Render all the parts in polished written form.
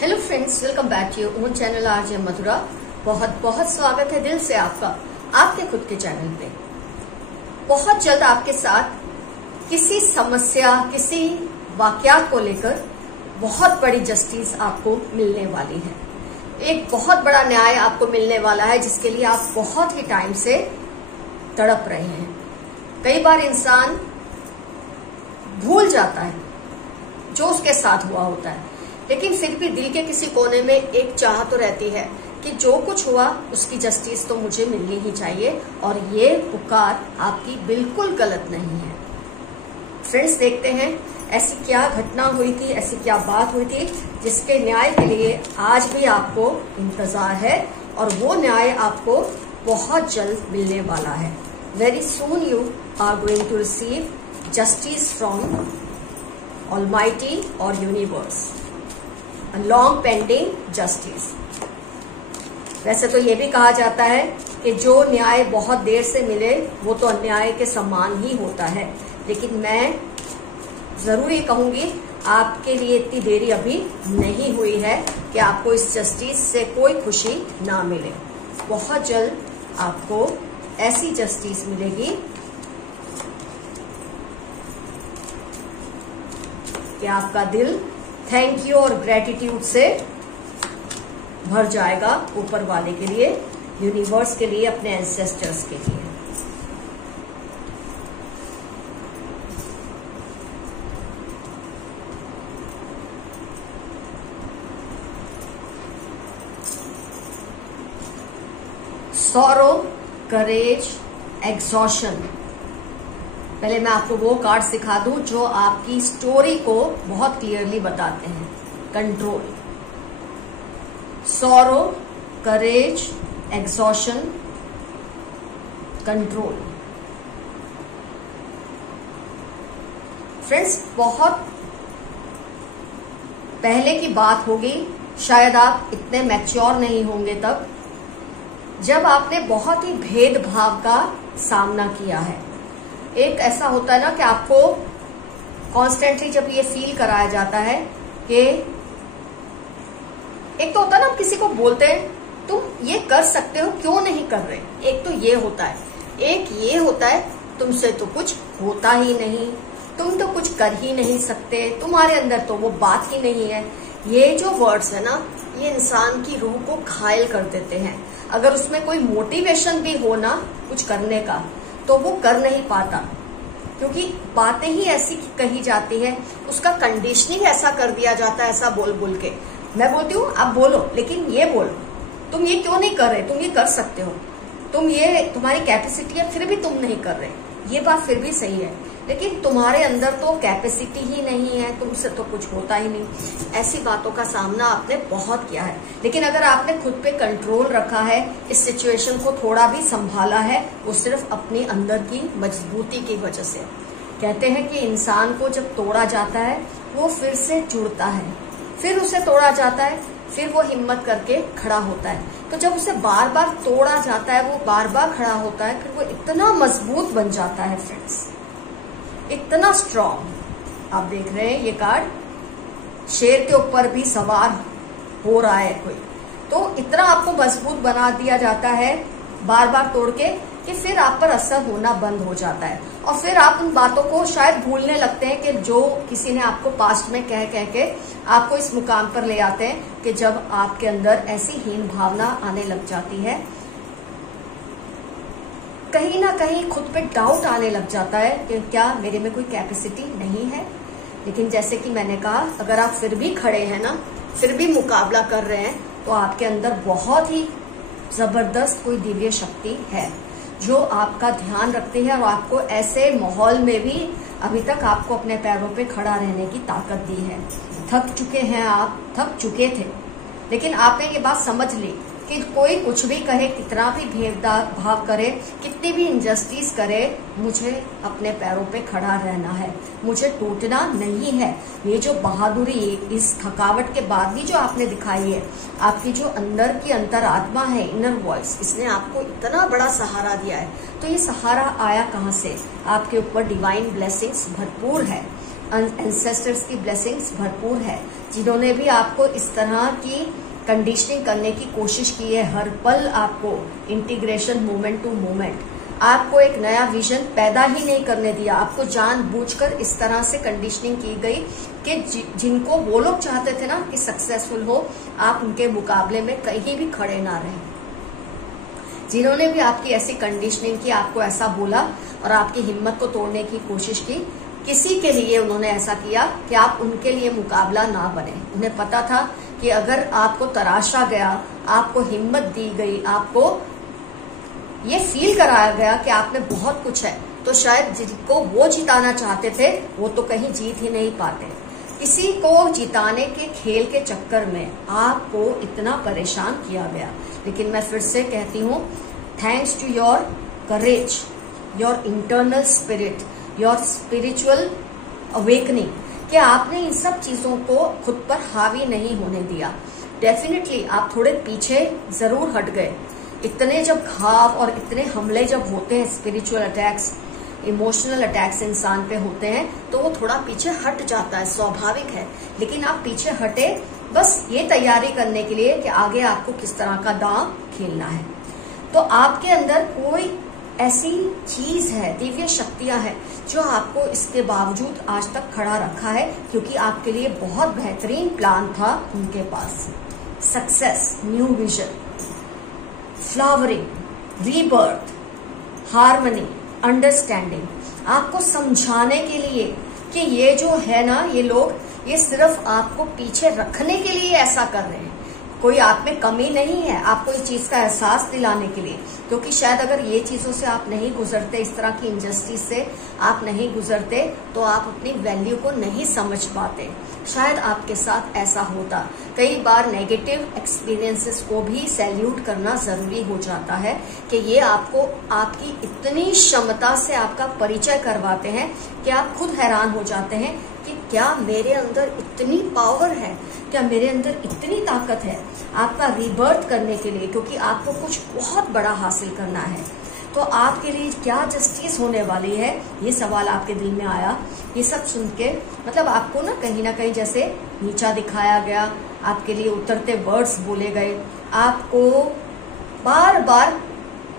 Hello friends, welcome back to your own channel RJ Madhura. बहुत बहुत स्वागत है दिल से आपका आपके खुद के चैनल पे। बहुत जल्द आपके साथ किसी समस्या, किसी वाकयात को लेकर बहुत बड़ी जस्टिस आपको मिलने वाली है। एक बहुत बड़ा न्याय आपको मिलने वाला है जिसके लिए आप बहुत ही टाइम से तड़प रहे हैं। कई बार इंसान भूल जाता है जो उसके साथ हुआ होता है, लेकिन फिर भी दिल के किसी कोने में एक चाह तो रहती है कि जो कुछ हुआ उसकी जस्टिस तो मुझे मिलनी ही चाहिए, और ये पुकार आपकी बिल्कुल गलत नहीं है। फ्रेंड्स, देखते हैं ऐसी क्या घटना हुई थी, ऐसी क्या बात हुई थी जिसके न्याय के लिए आज भी आपको इंतजार है, और वो न्याय आपको बहुत जल्द मिलने वाला है। Very soon you are going to receive justice from Almighty or universe, a long pending justice। वैसे तो ये भी कहा जाता है कि जो न्याय बहुत देर से मिले वो तो अन्याय के समान ही होता है, लेकिन मैं जरूर ये कहूंगी आपके लिए इतनी देरी अभी नहीं हुई है कि आपको इस जस्टिस से कोई खुशी ना मिले। बहुत जल्द आपको ऐसी जस्टिस मिलेगी कि आपका दिल थैंक यू और ग्रेटिट्यूड से भर जाएगा ऊपर वाले के लिए, यूनिवर्स के लिए, अपने एंसेस्टर्स के लिए। सॉरो, करेज, एग्जॉशन। पहले मैं आपको वो कार्ड सिखा दूं जो आपकी स्टोरी को बहुत क्लियरली बताते हैं। कंट्रोल, सॉरो, करेज, एग्जॉशन, कंट्रोल। फ्रेंड्स, बहुत पहले की बात होगी, शायद आप इतने मैच्योर नहीं होंगे तब, जब आपने बहुत ही भेदभाव का सामना किया है। एक ऐसा होता है ना कि आपको कॉन्स्टेंटली जब ये फील कराया जाता है कि एक तो होता है ना, किसी को बोलते हैं तुम ये कर सकते हो, क्यों नहीं कर रहे। एक तो ये होता है, एक ये होता है तुमसे तो कुछ होता ही नहीं, तुम तो कुछ कर ही नहीं सकते, तुम्हारे अंदर तो वो बात ही नहीं है। ये जो वर्ड्स है ना, ये इंसान की रूह को घायल कर देते हैं। अगर उसमें कोई मोटिवेशन भी हो ना कुछ करने का, तो वो कर नहीं पाता, क्योंकि बातें ही ऐसी कही जाती है, उसका कंडीशनिंग ऐसा कर दिया जाता है, ऐसा बोल बोल के। मैं बोलती हूँ आप बोलो, लेकिन ये बोलो तुम ये क्यों नहीं कर रहे, तुम ये कर सकते हो, तुम ये तुम्हारी कैपेसिटी है, फिर भी तुम नहीं कर रहे। ये बात फिर भी सही है, लेकिन तुम्हारे अंदर तो कैपेसिटी ही नहीं है, तुमसे तो कुछ होता ही नहीं। ऐसी बातों का सामना आपने बहुत किया है, लेकिन अगर आपने खुद पे कंट्रोल रखा है, इस सिचुएशन को थोड़ा भी संभाला है, वो सिर्फ अपनी अंदर की मजबूती की वजह से। कहते हैं कि इंसान को जब तोड़ा जाता है वो फिर से जुड़ता है, फिर उसे तोड़ा जाता है, फिर वो हिम्मत करके खड़ा होता है। तो जब उसे बार बार तोड़ा जाता है, वो बार बार खड़ा होता है, फिर वो इतना मजबूत बन जाता है फ्रेंड्स, इतना स्ट्रॉन्ग। आप देख रहे हैं ये कार्ड शेर के ऊपर भी सवार हो रहा है कोई, तो इतना आपको मजबूत बना दिया जाता है बार बार तोड़ के कि फिर आप पर असर होना बंद हो जाता है, और फिर आप उन बातों को शायद भूलने लगते हैं कि जो किसी ने आपको पास्ट में कह कह के आपको इस मुकाम पर ले आते हैं कि जब आपके अंदर ऐसी हीन भावना आने लग जाती है, कहीं ना कहीं खुद पे डाउट आने लग जाता है कि क्या मेरे में कोई कैपेसिटी नहीं है। लेकिन जैसे कि मैंने कहा, अगर आप फिर भी खड़े हैं ना, फिर भी मुकाबला कर रहे हैं, तो आपके अंदर बहुत ही जबरदस्त कोई दिव्य शक्ति है जो आपका ध्यान रखती है, और आपको ऐसे माहौल में भी अभी तक आपको अपने पैरों पे खड़ा रहने की ताकत दी है। थक चुके हैं आप, थक चुके थे, लेकिन आपने ये बात समझ ली कि कोई कुछ भी कहे, कितना भी भेदभाव करे, कितनी भी इनजस्टिस करे, मुझे अपने पैरों पे खड़ा रहना है, मुझे टूटना नहीं है। ये जो बहादुरी, इस थकावट के बाद भी जो आपने दिखाई है, आपकी जो अंदर की अंतरात्मा है, इनर वॉइस, इसने आपको इतना बड़ा सहारा दिया है। तो ये सहारा आया कहाँ से? आपके ऊपर डिवाइन ब्लेसिंग्स भरपूर है। एंसेस्टर्स की ब्लेसिंग्स भरपूर है, जिन्होंने भी आपको इस तरह की कंडीशनिंग करने की कोशिश की है। हर पल आपको इंटीग्रेशन, मोमेंट टू मोमेंट, आपको एक नया विजन पैदा ही नहीं करने दिया। आपको जानबूझकर इस तरह से कंडीशनिंग की गई कि जिनको वो लोग चाहते थे ना कि सक्सेसफुल हो, आप उनके मुकाबले में कहीं भी खड़े ना रहें। जिन्होंने भी आपकी ऐसी कंडीशनिंग की, आपको ऐसा बोला और आपकी हिम्मत को तोड़ने की कोशिश की, किसी के लिए उन्होंने ऐसा किया कि आप उनके लिए मुकाबला ना बने। उन्हें पता था कि अगर आपको तराशा गया, आपको हिम्मत दी गई, आपको ये फील कराया गया कि आप में बहुत कुछ है, तो शायद जिनको वो जिताना चाहते थे वो तो कहीं जीत ही नहीं पाते। किसी को जिताने के खेल के चक्कर में आपको इतना परेशान किया गया। लेकिन मैं फिर से कहती हूँ, thanks to your courage, your internal spirit, your spiritual awakening, कि आपने इन सब चीजों को खुद पर हावी नहीं होने दिया। डेफिनेटली आप थोड़े पीछे जरूर हट गए। इतने जब घाव और इतने हमले जब होते हैं, स्पिरिचुअल अटैक्स, इमोशनल अटैक्स इंसान पे होते हैं, तो वो थोड़ा पीछे हट जाता है, स्वाभाविक है। लेकिन आप पीछे हटे बस ये तैयारी करने के लिए कि आगे आपको किस तरह का दांव खेलना है। तो आपके अंदर कोई ऐसी चीज है, दिव्य शक्तियां हैं, जो आपको इसके बावजूद आज तक खड़ा रखा है, क्योंकि आपके लिए बहुत बेहतरीन प्लान था उनके पास। Success, new vision, flowering, rebirth, harmony, understanding, आपको समझाने के लिए कि ये जो है ना, ये लोग ये सिर्फ आपको पीछे रखने के लिए ऐसा कर रहे हैं। कोई आप में कमी नहीं है, आपको इस चीज का एहसास दिलाने के लिए। क्योंकि शायद अगर ये चीजों से आप नहीं गुजरते, इस तरह की इंजस्टिस से आप नहीं गुजरते, तो आप अपनी वैल्यू को नहीं समझ पाते। शायद आपके साथ ऐसा होता। कई बार नेगेटिव एक्सपीरियंसेस को भी सैल्यूट करना जरूरी हो जाता है कि ये आपको आपकी इतनी क्षमता से आपका परिचय करवाते हैं कि आप खुद हैरान हो जाते हैं कि क्या मेरे अंदर इतनी पावर है, क्या मेरे अंदर इतनी ताकत है आपका रीबर्थ करने के लिए। क्योंकि आपको कुछ बहुत बड़ा हासिल करना है, तो आपके लिए क्या जस्टिस होने वाली है, ये सवाल आपके दिल में आया। ये सब सुन के मतलब आपको ना कहीं जैसे नीचा दिखाया गया, आपके लिए उतरते वर्ड्स बोले गए, आपको बार बार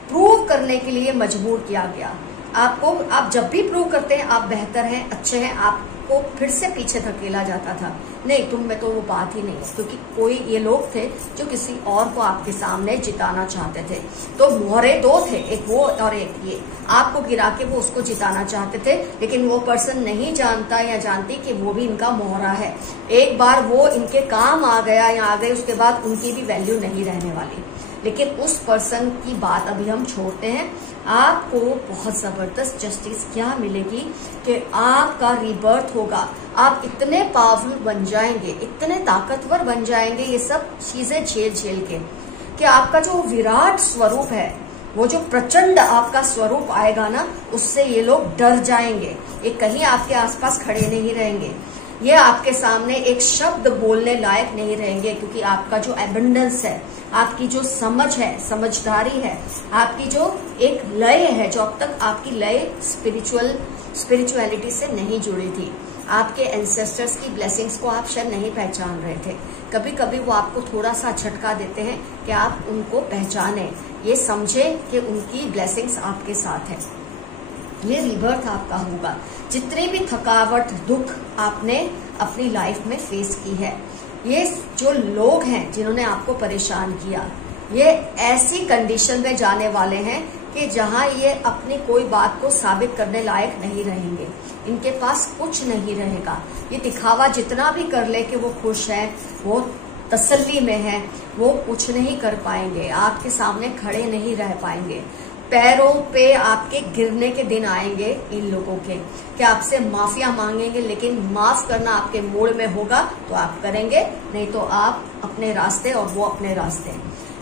प्रूव करने के लिए मजबूर किया गया। आपको, आप जब भी प्रूव करते हैं आप बेहतर हैं, अच्छे हैं, आपको फिर से पीछे धकेला जाता था। नहीं, तुम में तो वो बात ही नहीं है। क्योंकि कोई ये लोग थे जो किसी और को आपके सामने जिताना चाहते थे। तो मोहरे दो थे, एक वो और एक ये, आपको गिरा के वो उसको जिताना चाहते थे। लेकिन वो पर्सन नहीं जानता या जानती कि वो भी इनका मोहरा है। एक बार वो इनके काम आ गया या आ गए, उसके बाद उनकी भी वैल्यू नहीं रहने वाली। लेकिन उस पर्सन की बात अभी हम छोड़ते हैं। आपको बहुत जबरदस्त जस्टिस क्या मिलेगी कि आपका रीबर्थ होगा। आप इतने पावरफुल बन जाएंगे, इतने ताकतवर बन जाएंगे, ये सब चीजें झेल के, कि आपका जो विराट स्वरूप है, वो जो प्रचंड आपका स्वरूप आएगा ना, उससे ये लोग डर जाएंगे। ये कहीं आपके आसपास खड़े नहीं रहेंगे, ये आपके सामने एक शब्द बोलने लायक नहीं रहेंगे। क्योंकि आपका जो एबंडेंस है, आपकी जो समझ है, समझदारी है, आपकी जो एक लय है, जो अब तक आपकी लय स्पिरिचुअलिटी से नहीं जुड़ी थी, आपके एंसेस्टर्स की ब्लेसिंग्स को आप शायद नहीं पहचान रहे थे। कभी कभी वो आपको थोड़ा सा झटका देते हैं कि आप उनको पहचाने, ये समझे कि उनकी ब्लेसिंग्स आपके साथ है। ये रीबर्थ आपका होगा। जितनी भी थकावट, दुख आपने अपनी लाइफ में फेस की है, ये जो लोग हैं जिन्होंने आपको परेशान किया, ये ऐसी कंडीशन में जाने वाले हैं कि जहां ये अपनी कोई बात को साबित करने लायक नहीं रहेंगे। इनके पास कुछ नहीं रहेगा। ये दिखावा जितना भी कर ले कि वो खुश है, वो तसल्ली में है, वो कुछ नहीं कर पाएंगे, आपके सामने खड़े नहीं रह पाएंगे। पैरों पे आपके गिरने के दिन आएंगे इन लोगों के, कि आपसे माफिया मांगेंगे, लेकिन माफ करना आपके मूड में होगा तो आप करेंगे, नहीं तो आप अपने रास्ते और वो अपने रास्ते।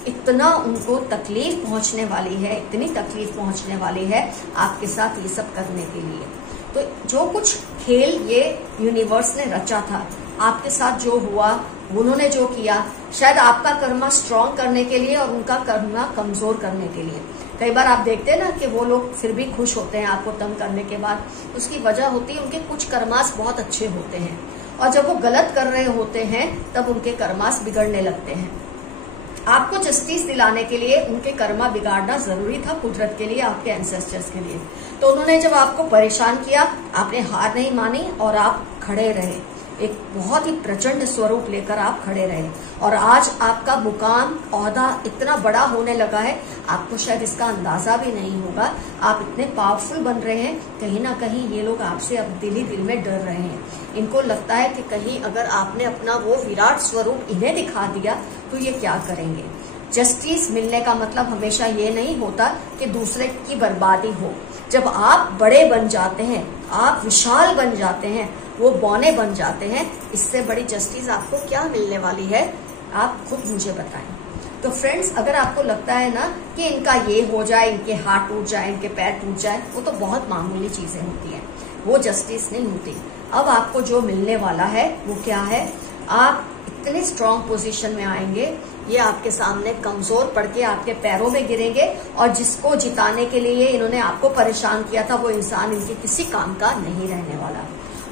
इतना उनको तकलीफ पहुंचने वाली है, इतनी तकलीफ पहुंचने वाली है आपके साथ ये सब करने के लिए। तो जो कुछ खेल ये यूनिवर्स ने रचा था, आपके साथ जो हुआ, उन्होंने जो किया, शायद आपका कर्मा स्ट्रांग करने के लिए और उनका कर्मा कमजोर करने के लिए। कई बार आप देखते हैं ना कि वो लोग फिर भी खुश होते हैं आपको तंग करने के बाद। उसकी वजह होती है उनके कुछ कर्मास बहुत अच्छे होते हैं, और जब वो गलत कर रहे होते हैं तब उनके कर्मास बिगड़ने लगते हैं। आपको जस्टिस दिलाने के लिए उनके कर्मा बिगाड़ना जरूरी था, कुदरत के लिए, आपके एंसेस्टर्स के लिए। तो उन्होंने जब आपको परेशान किया, आपने हार नहीं मानी और आप खड़े रहे, एक बहुत ही प्रचंड स्वरूप लेकर आप खड़े रहे, और आज आपका मुकाम, ओहदा इतना बड़ा होने लगा है, आपको शायद इसका अंदाजा भी नहीं होगा। आप इतने पावरफुल बन रहे हैं, कहीं ना कहीं ये लोग आपसे अब दिल ही दिल में डर रहे हैं। इनको लगता है कि कहीं अगर आपने अपना वो विराट स्वरूप इन्हें दिखा दिया तो ये क्या करेंगे। जस्टिस मिलने का मतलब हमेशा ये नहीं होता कि दूसरे की बर्बादी हो। जब आप बड़े बन जाते हैं, आप विशाल बन जाते हैं, वो बौने बन जाते हैं, इससे बड़ी जस्टिस आपको क्या मिलने वाली है, आप खुद मुझे बताएं। तो फ्रेंड्स, अगर आपको लगता है ना कि इनका ये हो जाए, इनके हाथ टूट जाए, इनके पैर टूट जाए, वो तो बहुत मामूली चीजें होती हैं, वो जस्टिस नहीं होती। अब आपको जो मिलने वाला है वो क्या है, आप इतने स्ट्रांग पोजीशन में आएंगे, ये आपके सामने कमजोर पड़ के आपके पैरों में गिरेंगे, और जिसको जिताने के लिए इन्होंने आपको परेशान किया था वो इंसान इनके किसी काम का नहीं रहने वाला।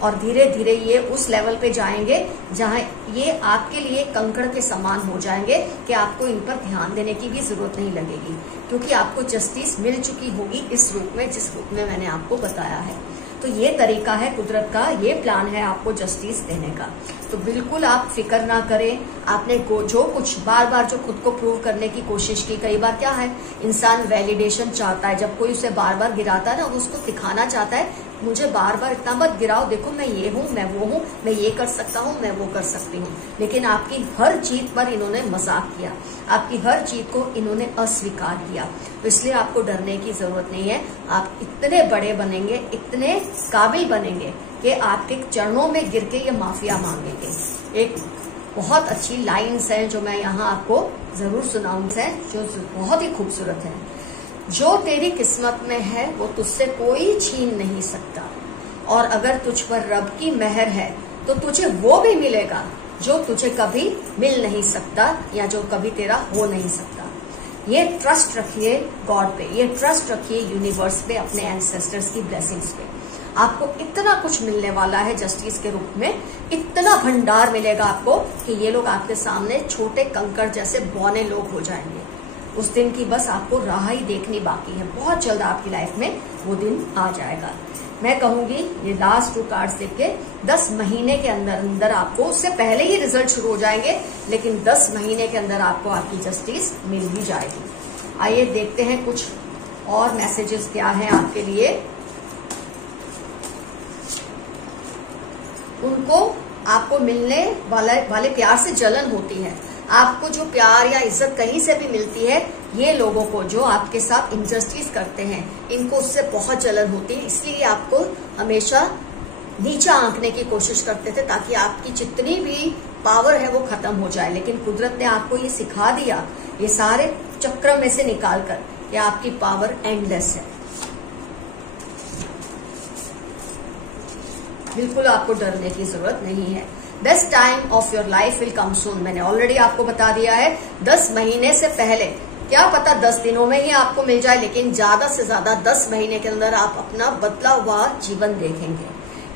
और धीरे धीरे ये उस लेवल पे जाएंगे जहां ये आपके लिए कंकड़ के समान हो जाएंगे कि आपको इन पर ध्यान देने की भी जरूरत नहीं लगेगी, क्योंकि आपको जस्टिस मिल चुकी होगी इस रूप में, जिस रूप में मैंने आपको बताया है। तो ये तरीका है कुदरत का, ये प्लान है आपको जस्टिस देने का। तो बिल्कुल आप फिक्र ना करें। आपने जो कुछ बार बार जो खुद को प्रूव करने की कोशिश की, कई बार क्या है, इंसान वैलिडेशन चाहता है, जब कोई उसे बार बार गिराता है ना, उसको दिखाना चाहता है मुझे बार बार इतना मत गिराओ, देखो मैं ये हूँ, मैं वो हूँ, मैं ये कर सकता हूँ, मैं वो कर सकती हूँ। लेकिन आपकी हर जीत पर इन्होंने मजाक किया, आपकी हर जीत को इन्होंने अस्वीकार किया। तो इसलिए आपको डरने की जरूरत नहीं है। आप इतने बड़े बनेंगे, इतने काबिल बनेंगे कि आपके चरणों में गिर के ये माफिया मांगेंगे। एक बहुत अच्छी लाइन्स हैं जो मैं यहाँ आपको जरूर सुनाऊंगी, जो बहुत ही खूबसूरत है। जो तेरी किस्मत में है वो तुझसे कोई छीन नहीं सकता, और अगर तुझ पर रब की मेहर है तो तुझे वो भी मिलेगा जो तुझे कभी मिल नहीं सकता या जो कभी तेरा हो नहीं सकता। ये ट्रस्ट रखिए गॉड पे, ये ट्रस्ट रखिए यूनिवर्स पे, अपने एंसेस्टर्स की ब्लेसिंग्स पे। आपको इतना कुछ मिलने वाला है जस्टिस के रूप में, इतना भंडार मिलेगा आपको कि ये लोग आपके सामने छोटे कंकड़ जैसे बौने लोग हो जाएंगे। उस दिन की बस आपको राह ही देखनी बाकी है, बहुत जल्द आपकी लाइफ में वो दिन आ जाएगा। मैं कहूंगी ये लास्ट 2 कार्ड्स देख के 10 महीने के अंदर अंदर आपको, उससे पहले ही रिजल्ट शुरू हो जाएंगे, लेकिन 10 महीने के अंदर आपको आपकी जस्टिस मिल ही जाएगी। आइए देखते हैं कुछ और मैसेजेस क्या हैं आपके लिए। उनको आपको मिलने वाले प्यार से जलन होती है। आपको जो प्यार या इज्जत कहीं से भी मिलती है, ये लोगों को जो आपके साथ इनजस्टिस करते हैं, इनको उससे बहुत जलन होती है। इसलिए आपको हमेशा नीचा आंकने की कोशिश करते थे ताकि आपकी जितनी भी पावर है वो खत्म हो जाए। लेकिन कुदरत ने आपको ये सिखा दिया, ये सारे चक्र में से निकाल कर, कि आपकी पावर एंडलेस है। बिल्कुल आपको डरने की जरूरत नहीं है। Best time of your life will come soon, मैंने ऑलरेडी आपको बता दिया है। 10 महीने से पहले, क्या पता 10 दिनों में ही आपको मिल जाए, लेकिन ज्यादा से ज्यादा 10 महीने के अंदर आप अपना बदला हुआ जीवन देखेंगे।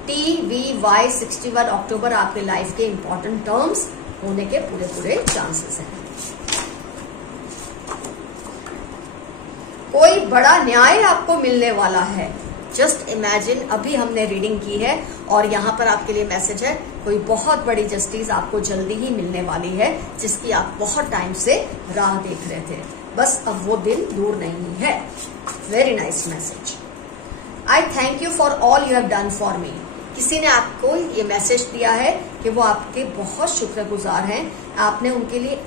TVY61 अक्टूबर आपके लाइफ के इंपॉर्टेंट टर्म्स होने के पूरे चांसेस हैं। कोई बड़ा न्याय आपको मिलने वाला है। जस्ट इमेजिन, अभी हमने रीडिंग की है और यहाँ पर आपके लिए मैसेज है, कोई बहुत बड़ी जस्टिस आपको जल्दी ही मिलने वाली है, जिसकी आप बहुत टाइम से राह देख रहे थे। बस अब वो दिन दूर नहीं है। Very nice message. I thank you for all you have done for me. किसी ने आपको ये मैसेज दिया है कि वो आपके बहुत शुक्रगुजार हैं, आपने उनके लिए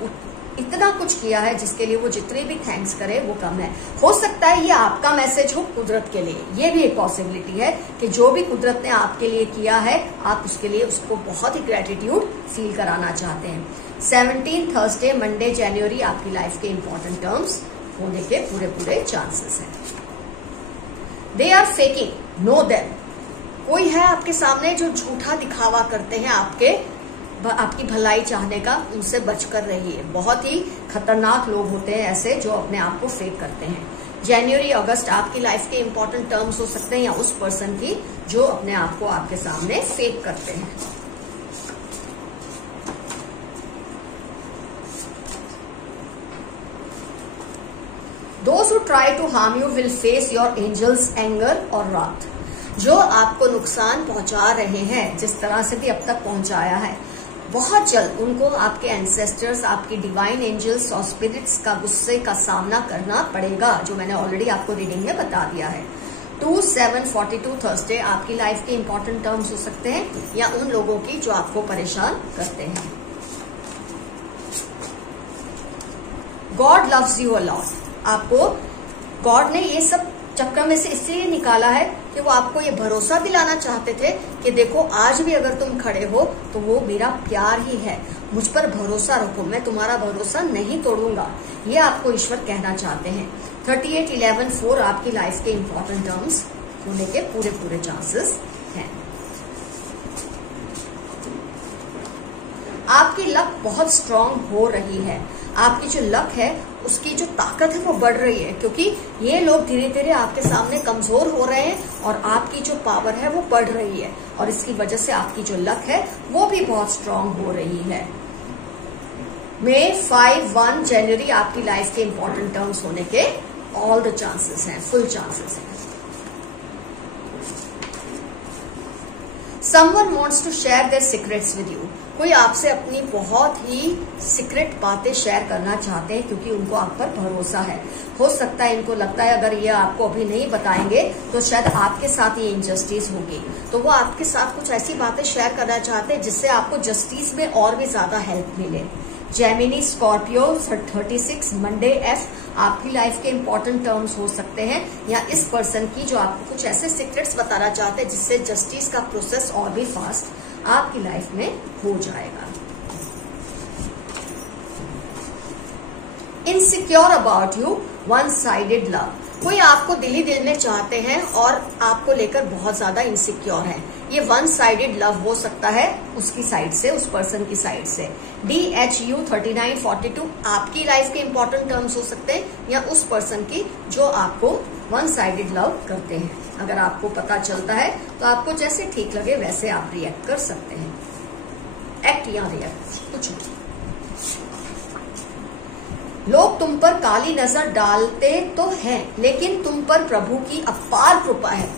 इतना कुछ किया है जिसके लिए वो जितने भी थैंक्स करे वो कम है। हो सकता है ये आपका मैसेज हो कुदरत के लिए, ये भी एक पॉसिबिलिटी है कि जो भी कुदरत ने आपके लिए किया है, आप उसके लिए उसको बहुत ही ग्रेटिट्यूड फील कराना चाहते हैं। 17 थर्सडे, मंडे, जनवरी आपकी लाइफ के इंपॉर्टेंट टर्म्स होने के पूरे चांसेस हैं। They are faking, know them. कोई है आपके सामने जो झूठा दिखावा करते हैं आपकी भलाई चाहने का, उनसे बचकर रहिए। बहुत ही खतरनाक लोग होते हैं ऐसे जो अपने आप को फेक करते हैं। जनवरी अगस्त आपकी लाइफ के इंपॉर्टेंट टर्म्स हो सकते हैं या उस पर्सन की जो अपने आप को आपके सामने फेक करते हैं। Those who try to harm you will face your angels anger और wrath। जो आपको नुकसान पहुंचा रहे हैं, जिस तरह से भी अब तक पहुंचाया है, बहुत जल्द उनको आपके एंसेस्टर्स, आपकी डिवाइन एंजल्स और स्पिरिट्स का गुस्से का सामना करना पड़ेगा, जो मैंने ऑलरेडी आपको रीडिंग में बता दिया है। 2742 थर्सडे आपकी लाइफ के इंपॉर्टेंट टर्म्स हो सकते हैं या उन लोगों की जो आपको परेशान करते हैं। God loves you a lot. आपको गॉड ने ये सब चक्र में से इसलिए निकाला है कि वो आपको ये भरोसा दिलाना चाहते थे कि देखो आज भी अगर तुम खड़े हो तो वो मेरा प्यार ही है, मुझ पर भरोसा रखो, मैं तुम्हारा भरोसा नहीं तोड़ूंगा। ये आपको ईश्वर कहना चाहते हैं। 3811 आपकी लाइफ के इंपॉर्टेंट टर्म्स होने के पूरे चांसेस हैं। आपकी लक बहुत स्ट्रांग हो रही है। आपकी जो लक है उसकी जो ताकत है वो बढ़ रही है, क्योंकि ये लोग धीरे धीरे आपके सामने कमजोर हो रहे हैं और आपकी जो पावर है वो बढ़ रही है, और इसकी वजह से आपकी जो लक है वो भी बहुत स्ट्रांग हो रही है। May 5-1 जनवरी आपकी लाइफ के इंपॉर्टेंट टर्म्स होने के ऑल द चांसेस हैं, फुल चांसेस हैं। Someone wants to share their secrets with you। कोई आपसे अपनी बहुत ही सीक्रेट बातें शेयर करना चाहते हैं क्योंकि उनको आप पर भरोसा है। हो सकता है इनको लगता है अगर ये आपको अभी नहीं बताएंगे तो शायद आपके साथ ये इनजस्टिस होगी, तो वो आपके साथ कुछ ऐसी बातें शेयर करना चाहते हैं जिससे आपको जस्टिस में और भी ज्यादा हेल्प मिले। जेमिनी स्कॉर्पियो 36 मंडे एफ आपकी लाइफ के इंपॉर्टेंट टर्म्स हो सकते हैं या इस पर्सन की जो आपको कुछ ऐसे सीक्रेट्स बताना चाहते हैं जिससे जस्टिस का प्रोसेस और भी फास्ट आपकी लाइफ में हो जाएगा। Insecure about you, one sided love. कोई आपको दिल ही दिल में चाहते हैं और आपको लेकर बहुत ज्यादा इनसिक्योर है। ये वन साइडेड लव हो सकता है उसकी साइड से, उस पर्सन की साइड से। DHU 3942 आपकी लाइफ के इंपॉर्टेंट टर्म्स हो सकते हैं या उस पर्सन की जो आपको वन साइडेड लव करते हैं। अगर आपको पता चलता है तो आपको जैसे ठीक लगे वैसे आप रिएक्ट कर सकते हैं, एक्ट या रिएक्ट कुछ भी। लोग तुम पर काली नजर डालते तो हैं, लेकिन तुम पर प्रभु की अपार कृपा है।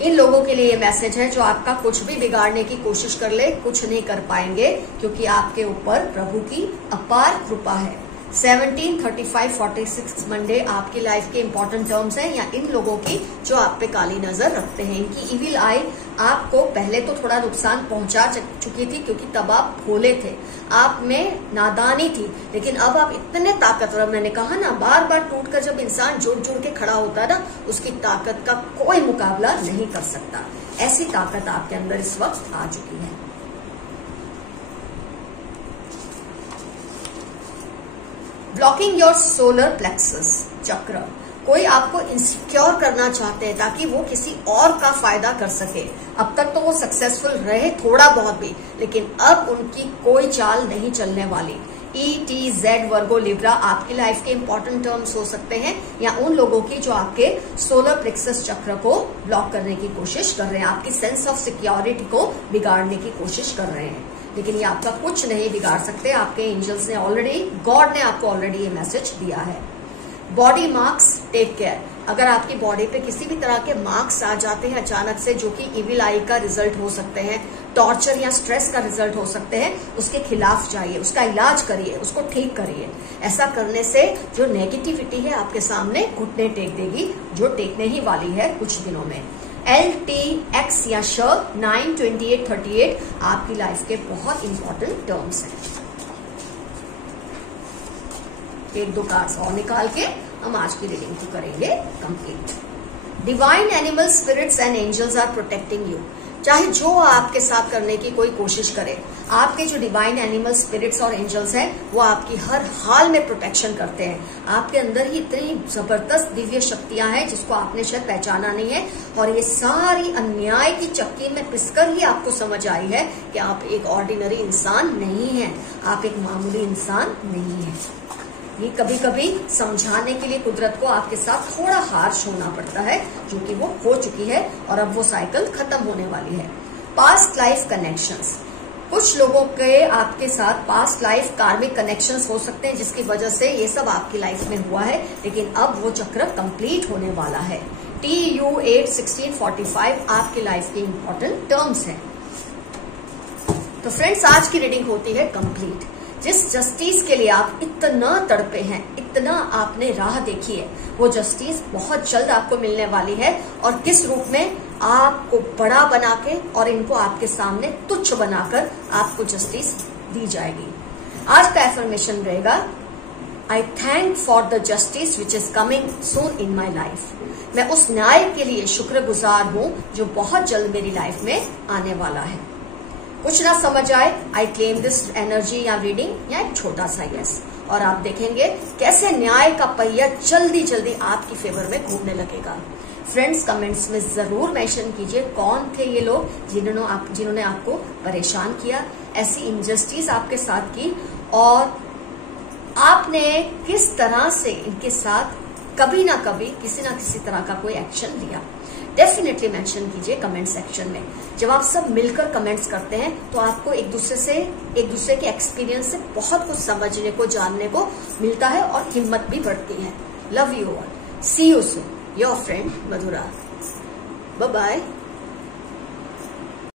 इन लोगों के लिए ये मैसेज है जो आपका कुछ भी बिगाड़ने की कोशिश कर ले, कुछ नहीं कर पाएंगे क्योंकि आपके ऊपर प्रभु की अपार कृपा है। 173546 मंडे आपकी लाइफ के इंपॉर्टेंट टर्म्स हैं या इन लोगों की जो आप पे काली नजर रखते हैं। इनकी इविल आई आपको पहले तो थोड़ा नुकसान पहुंचा चुकी थी क्योंकि तब आप भोले थे, आप में नादानी थी, लेकिन अब आप इतने ताकतवर, मैंने कहा ना बार बार टूटकर जब इंसान जुड़ जुड़ के खड़ा होता है ना, उसकी ताकत का कोई मुकाबला नहीं कर सकता। ऐसी ताकत आपके अंदर इस वक्त आ चुकी है। ब्लॉकिंग योर सोलर प्लेक्सस चक्र, कोई आपको इनसिक्योर करना चाहते हैं ताकि वो किसी और का फायदा कर सके। अब तक तो वो सक्सेसफुल रहे थोड़ा बहुत भी, लेकिन अब उनकी कोई चाल नहीं चलने वाली। ETZ वर्गो लिब्रा आपकी लाइफ के इंपॉर्टेंट टर्म्स हो सकते हैं या उन लोगों की जो आपके सोलर प्लेक्सस चक्र को ब्लॉक करने की कोशिश कर रहे हैं, आपकी सेंस ऑफ सिक्योरिटी को बिगाड़ने की कोशिश कर रहे हैं, लेकिन ये आपका कुछ नहीं बिगाड़ सकते। आपके एंजल्स ने ऑलरेडी, गॉड ने आपको ऑलरेडी ये मैसेज दिया है। Body marks, take care. अगर आपकी बॉडी पे किसी भी तरह के मार्क्स आ जाते हैं अचानक से, जो कि इविल आई का रिजल्ट हो सकते हैं, टॉर्चर या स्ट्रेस का रिजल्ट हो सकते हैं, उसके खिलाफ जाइए, उसका इलाज करिए, उसको ठीक करिए। ऐसा करने से जो नेगेटिविटी है आपके सामने घुटने टेक देगी, जो टेकने ही वाली है कुछ दिनों में। LTX या श 92838 आपकी लाइफ के बहुत इंपॉर्टेंट टर्म्स हैं। एक दो कार्ड्स और निकाल के हम आज की रीडिंग को करेंगे complete. Divine animal spirits and angels are protecting you. चाहे जो आपके साथ करने की कोई कोशिश करे, आपके जो डिवाइन एनिमल स्पिरिट्स और एंजल्स हैं वो आपकी हर हाल में प्रोटेक्शन करते हैं। आपके अंदर ही इतनी जबरदस्त दिव्य शक्तियां हैं जिसको आपने शायद पहचाना नहीं है, और ये सारी अन्याय की चक्की में पिसकर ही आपको समझ आई है कि आप एक ऑर्डिनरी इंसान नहीं है, आप एक मामूली इंसान नहीं है। ये कभी कभी समझाने के लिए कुदरत को आपके साथ थोड़ा हार्श होना पड़ता है, जो कि वो हो चुकी है और अब वो साइकिल खत्म होने वाली है। पास्ट लाइफ कनेक्शंस, कुछ लोगों के आपके साथ पास्ट लाइफ कार्मिक कनेक्शंस हो सकते हैं, जिसकी वजह से ये सब आपकी लाइफ में हुआ है, लेकिन अब वो चक्र कंप्लीट होने वाला है। TU81645 आपकी लाइफ के इंपॉर्टेंट टर्म्स हैं। तो फ्रेंड्स, आज की रीडिंग होती है कंप्लीट। जिस जस्टिस के लिए आप इतना तड़पे हैं, इतना आपने राह देखी है, वो जस्टिस बहुत जल्द आपको मिलने वाली है। और किस रूप में? आपको बड़ा बना के और इनको आपके सामने तुच्छ बनाकर आपको जस्टिस दी जाएगी। आज का एफर्मेशन रहेगा, आई thank for the justice which is coming soon in my life. मैं उस न्याय के लिए शुक्रगुजार हूं जो बहुत जल्द मेरी लाइफ में आने वाला है। कुछ ना समझ आए, आई क्लेम दिस एनर्जी या रीडिंग या एक छोटा सा यस, और आप देखेंगे कैसे न्याय का पहिया जल्दी जल्दी आपकी फेवर में घूमने लगेगा। फ्रेंड्स, कमेंट्स में जरूर मेंशन कीजिए कौन थे ये लोग जिन्होंने आपको परेशान किया, ऐसी इनजस्टिस आपके साथ की, और आपने किस तरह से इनके साथ कभी ना कभी किसी ना किसी तरह का कोई एक्शन लिया। डेफिनेटली मेंशन कीजिए कमेंट सेक्शन में। जब आप सब मिलकर कमेंट्स करते हैं तो आपको एक दूसरे के एक्सपीरियंस से बहुत कुछ समझने को, जानने को मिलता है और हिम्मत भी बढ़ती है। Love you all, see you soon, your friend Madhura. Bye bye.